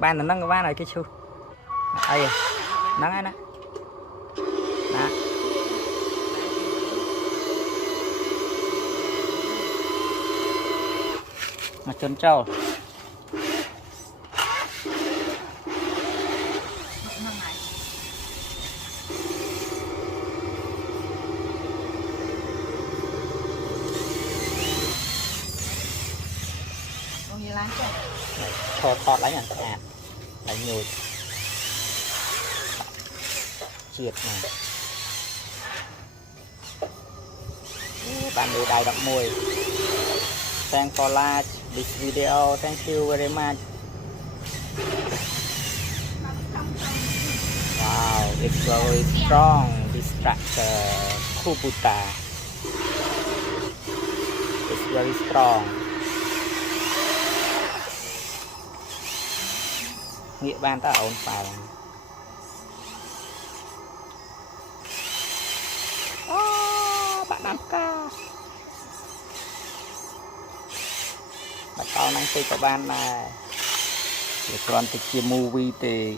ban là nâng ban này cái chu đây nâng ấy nè đó mà chân trâu cho tọt lấy nhỉ lấy nhồi triệt này bạn để đài đậm mùi thank for like this video, thank you very much. Wow, it's very strong this tractor Kubota. It's very strong. Nghĩa ban ta ổn phải bạn ăn ca bạn tao năng xây cho ban này để còn thì chia movie thì